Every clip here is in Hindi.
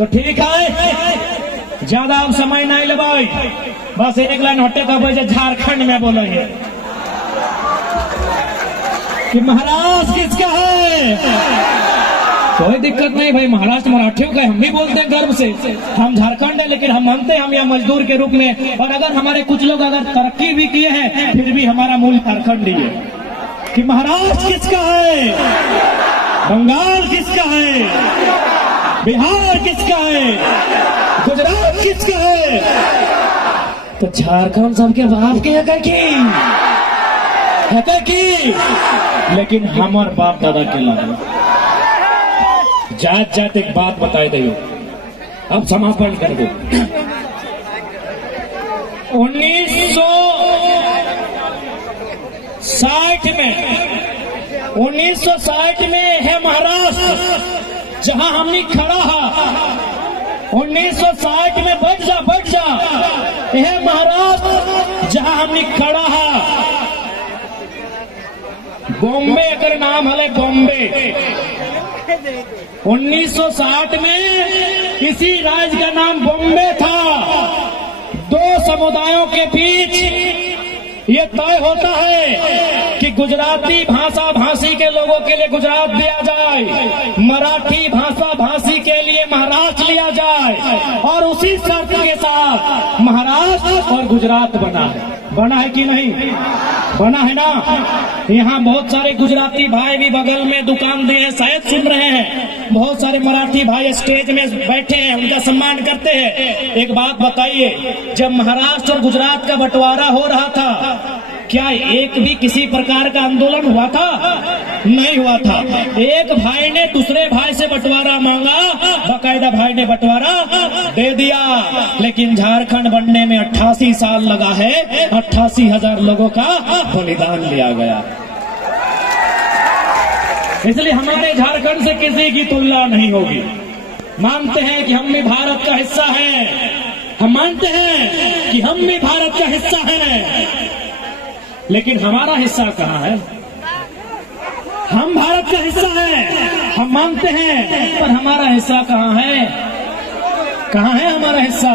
तो ठीक है, ज्यादा अब समय नहीं लगाई, बस एक लाइन हटे का वजह झारखंड में बोलेंगे कि महाराष्ट्र किसका है। कोई दिक्कत नहीं भाई, महाराष्ट्र मराठियों का, हम भी बोलते हैं गर्व से, हम झारखंड है लेकिन हम मानते हैं हम यहाँ मजदूर के रूप में। और अगर हमारे कुछ लोग अगर तरक्की भी किए हैं फिर भी हमारा मूल झारखंड ही है। कि महाराष्ट्र किसका है, बंगाल किसका है, बिहार किसका है, गुजरात किसका है, तो झारखंड सबके बाप के है की, लेकिन हमार बाप दादा के लगे जात जात एक बात बताए दियो, अब समापन कर दो। 1960 में है महाराष्ट्र जहां हमने खड़ा है। 1960 में बैठ जा यह महाराष्ट्र जहां हमने खड़ा है। बॉम्बे अगर नाम है, बॉम्बे 1960 में इसी राज्य का नाम बॉम्बे था। दो समुदायों के बीच ये तय होता है कि गुजराती भाषा भाषी के लोगों के लिए गुजरात दिया जाए, मराठी भाषा भाषी के लिए महाराष्ट्र लिया जाए, और उसी शर्त के साथ महाराष्ट्र और गुजरात बना है कि नहीं, बना है ना। यहाँ बहुत सारे गुजराती भाई भी बगल में दुकान दिए हैं, शायद सुन रहे हैं। बहुत सारे मराठी भाई स्टेज में बैठे हैं, उनका सम्मान करते हैं। एक बात बताइए, जब महाराष्ट्र और गुजरात का बंटवारा हो रहा था क्या एक भी किसी प्रकार का आंदोलन हुआ था? नहीं हुआ था। एक भाई ने दूसरे भाई से बंटवारा मांगा, बाकायदा भाई ने बंटवारा दे दिया, लेकिन झारखंड बनने में 88 साल लगा है। 88,000 लोगों का बलिदान लिया गया। इसलिए हमारे झारखंड से किसी की तुलना नहीं होगी। मानते हैं कि हम भी भारत का हिस्सा हैं, हम मानते हैं कि हम भी भारत का हिस्सा हैं, लेकिन हमारा हिस्सा कहाँ है? हम भारत का हिस्सा हैं, हम मानते हैं, पर हमारा हिस्सा कहाँ है? कहाँ है हमारा हिस्सा?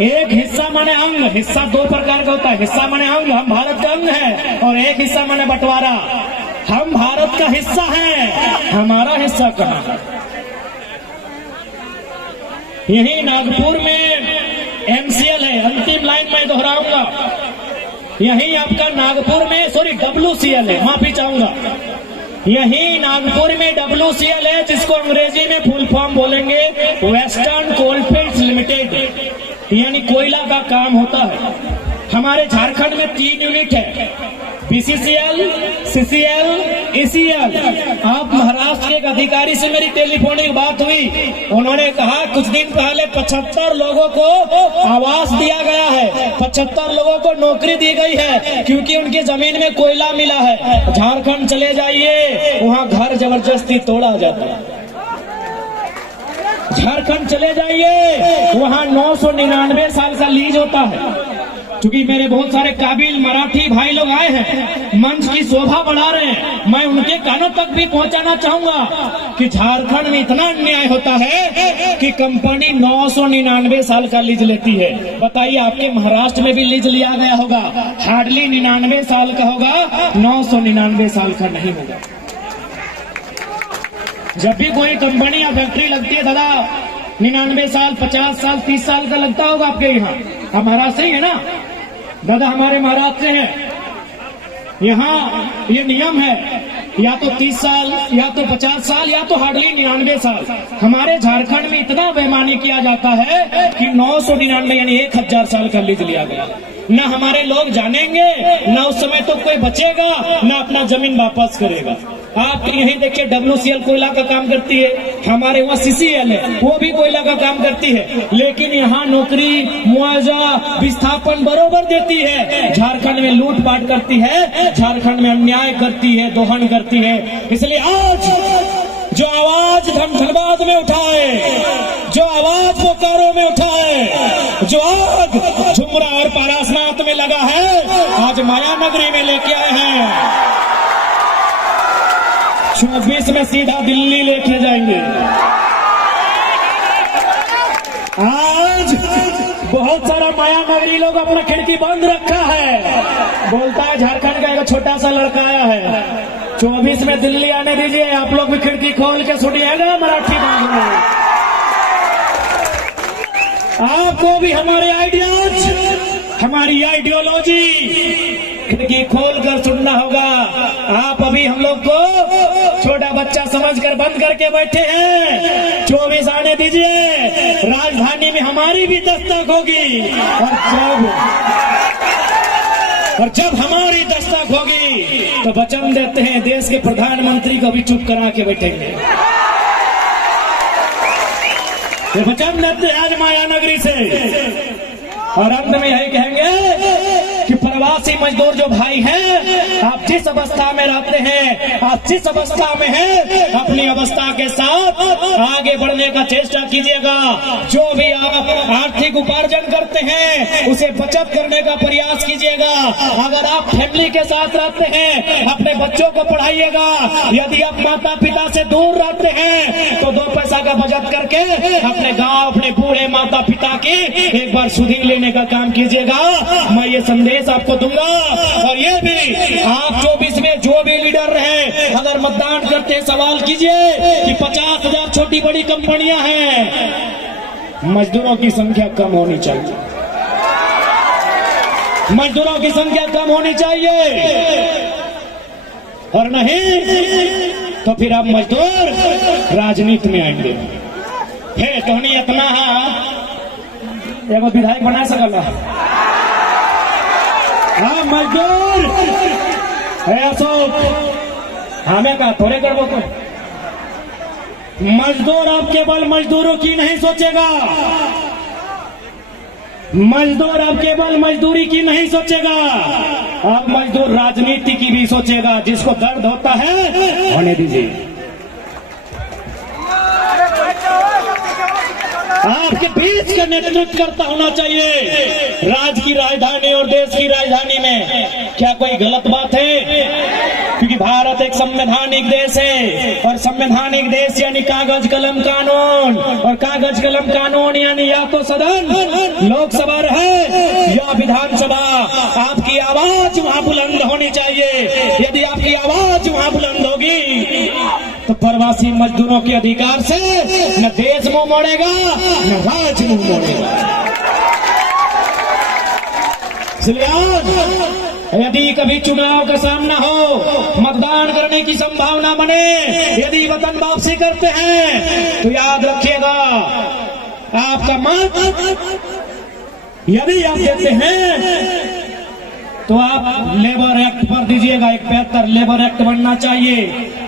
एक हिस्सा माने अंग, हिस्सा दो प्रकार का होता है। हिस्सा माने अंग, हम भारत का अंग है, और एक हिस्सा माने बंटवारा। हम भारत का हिस्सा हैं, हमारा हिस्सा कहाँ है? यही नागपुर में MCL है, अंतिम लाइन में दोहराऊंगा। यही आपका नागपुर में WCL है, माफी चाहूंगा। यही नागपुर में WCL है, जिसको अंग्रेजी में फुल फॉर्म बोलेंगे वेस्टर्न कोलफील्ड्स लिमिटेड, यानी कोयला का काम होता है। हमारे झारखंड में 3 यूनिट है, BCCL, CCL, ECL। आप महाराष्ट्र के एक अधिकारी से मेरी टेलीफोनिक बात हुई, उन्होंने कहा कुछ दिन पहले 75 लोगों को आवास दिया गया है, 75 लोगों को नौकरी दी गई है, क्योंकि उनकी जमीन में कोयला मिला है। झारखंड चले जाइए, वहाँ घर जबरदस्ती तोड़ा जाता है। झारखंड चले जाइए, वहाँ 999 साल का लीज होता है। क्योंकि मेरे बहुत सारे काबिल मराठी भाई लोग आए हैं, मंच की शोभा बढ़ा रहे हैं, मैं उनके कानों तक भी पहुंचाना चाहूंगा कि झारखंड में इतना अन्याय होता है कि कंपनी 999 साल का लीज लेती है। बताइए, आपके महाराष्ट्र में भी लीज लिया गया होगा, हार्डली 99 साल का होगा, 999 साल का नहीं होगा। जब भी कोई कंपनी या फैक्ट्री लगती है दादा, 99 साल, 50 साल, 30 साल का लगता होगा आपके यहाँ। आप महाराष्ट्र से ही है ना दादा? हमारे महाराष्ट्र से हैं। यहाँ ये नियम है, या तो 30 साल, या तो 50 साल, या तो हार्डली 99 साल। हमारे झारखंड में इतना बेईमानी किया जाता है कि 999 यानी 1000 साल का लीज लिया गया। न हमारे लोग जानेंगे, न उस समय तो कोई बचेगा, न अपना जमीन वापस करेगा। आप यही देखिए, WCL कोयला का काम करती है, हमारे वहाँ CCL है, वो भी कोयला का काम करती है, लेकिन यहाँ नौकरी, मुआवजा, विस्थापन बरोबर देती है। झारखंड में लूटपाट करती है, झारखंड में अन्याय करती है, दोहन करती है। इसलिए आज जो आवाज धनबाद में उठाए, जो आवाज बोकारो में उठाए, जो आग झुमरा और पारासनाथ में लगा है, आज माया नगरी में लेके आए हैं। 24 में सीधा दिल्ली लेके जाएंगे। शहरी लोग अपना खिड़की बंद रखा है। बोलता है झारखंड का एक छोटा सा लड़का आया है, 24 में दिल्ली आने दीजिए, आप लोग भी खिड़की खोल के सुनिएगा मराठी बांध में। आपको भी हमारे आइडियाज, हमारी आइडियोलॉजी खिड़की खोलकर सुनना होगा। आप अभी हम लोग को छोटा बच्चा समझकर बंद करके बैठे हैं। 24 आने दीजिए, राजधानी में हमारी भी दस्तक होगी, और जब हमारी दस्तक होगी तो वचन देते हैं देश के प्रधानमंत्री को भी चुप करा के बैठेंगे। ये वचन देते हैं आज माया नगरी से। और अंत में यही कहेंगे कि प्रवासी मजदूर जो भाई हैं, आप जिस अवस्था में रहते हैं, आप जिस अवस्था में हैं, अपनी अवस्था के साथ आगे बढ़ने का चेष्टा कीजिएगा। जो भी आप आर्थिक उपार्जन करते हैं उसे बचत करने का प्रयास कीजिएगा। अगर आप फैमिली के साथ रहते हैं, अपने बच्चों को पढ़ाइएगा। यदि आप माता पिता से दूर रहते हैं तो 2 पैसा का बचत करके अपने गाँव, अपने बूढ़े माता पिता की एक बार सुधि लेने का काम कीजिएगा। मैं ये संदेश आपको दूंगा। और ये भी आप 24 में जो भी लीडर रहे, अगर मतदान करते सवाल कीजिए कि 50,000 छोटी बड़ी कंपनियां हैं, मजदूरों की संख्या कम होनी चाहिए, मजदूरों की संख्या कम होनी चाहिए। और नहीं तो फिर आप मजदूर राजनीति में आएंगे। हे तो नहीं इतना एगो विधायक बना सकल। हाँ मजदूर है अशोक, हमें कहा थोड़े करबो को। मजदूर अब केवल मजदूरों की नहीं सोचेगा, मजदूर अब केवल मजदूरी की नहीं सोचेगा, अब मजदूर राजनीति की भी सोचेगा। जिसको दर्द होता है होने दीजिए। आपके बीच का नेतृत्व करता होना चाहिए। राज्य की राजधानी और देश की राजधानी में क्या कोई गलत बात है? क्योंकि भारत एक संवैधानिक देश है, और संवैधानिक देश यानी कागज कलम कानून, और कागज कलम कानून यानी या तो सदन लोकसभा रहे या विधानसभा। आपकी आवाज वहां बुलंद होनी चाहिए। यदि आपकी आवाज वहां बुलंद होगी तो प्रवासी मजदूरों के अधिकार से न देश मुंह मोड़ेगा न राज्य मुंह मोड़ेगा। इसलिए आज यदि कभी चुनाव का सामना हो, मतदान करने की संभावना बने, यदि वतन वापसी करते हैं तो याद रखिएगा, आपका मत यदि आप देते हैं तो आप लेबर एक्ट पर दीजिएगा। एक 72 लेबर एक्ट बनना चाहिए,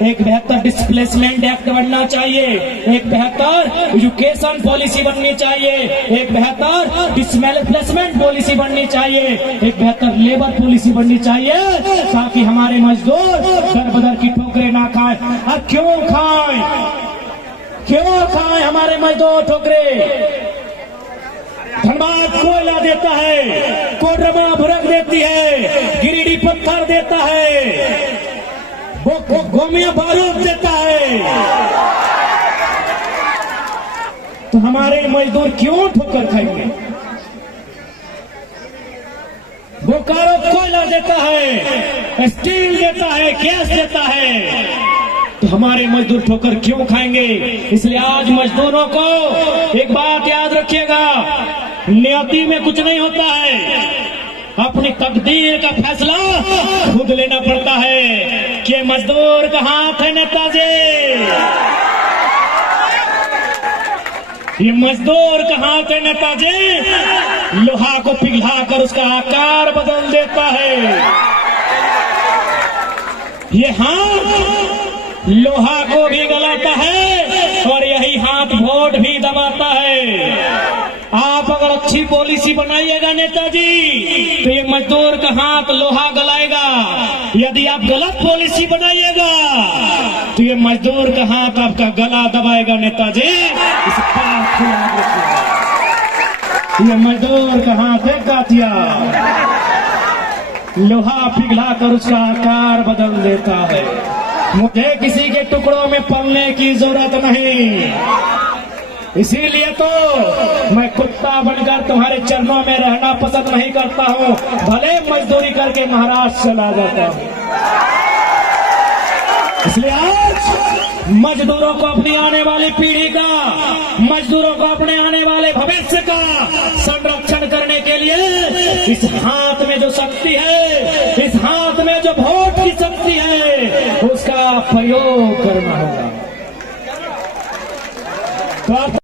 एक 72 डिस्प्लेसमेंट एक्ट बनना चाहिए, एक 72 एजुकेशन पॉलिसी बननी चाहिए, एक 72 डिस्प्लेसमेंट पॉलिसी बननी चाहिए, एक 72 लेबर पॉलिसी बननी चाहिए, ताकि हमारे मजदूर दर बदर की ठोकरें ना खाएं। अब क्यों खाएं, क्यों खाएं हमारे मजदूर ठोकरें? धनबाद कोयला देता है, कोडरमा भुरक देती है, गिरिडीह पत्थर देता है, गोमिया बारूद देता है, तो हमारे मजदूर क्यों ठोकर खाएंगे? बोकारो कोयला देता है, स्टील देता है, गैस देता है, तो हमारे मजदूर ठोकर क्यों खाएंगे? इसलिए आज मजदूरों को एक बात याद रखिएगा, नियति में कुछ नहीं होता है, अपनी तकदीर का फैसला खुद लेना पड़ता है। कि मजदूर का हाथ है नेताजी, ये मजदूर का हाथ है नेताजी, लोहा को पिघलाकर उसका आकार बदल देता है। ये हाथ लोहा को भी गलाता है और यही हाथ वोट भी दबाता है। आप अगर अच्छी पॉलिसी बनाइएगा नेताजी तो ये मजदूर का हाथ लोहा गलाएगा। यदि आप गलत पॉलिसी बनाइएगा तो ये मजदूर का हाथ आपका गला दबाएगा नेताजी। इस बात को याद रखिएगा, ये मजदूर का हाथ है कातिया, लोहा पिघलाकर उसका आकार बदल देता है। मुझे किसी के टुकड़ों में पलने की जरूरत नहीं, इसीलिए तो मैं कुत्ता बनकर तुम्हारे चरणों में रहना पसंद नहीं करता हूं, भले मजदूरी करके महाराष्ट्र चला जाता हूं। इसलिए आज मजदूरों को अपनी आने वाली पीढ़ी का, मजदूरों को अपने आने वाले भविष्य का संरक्षण करने के लिए इस हाथ में जो शक्ति है, इस हाथ में जो वोट की शक्ति है, उसका प्रयोग करना होगा। तो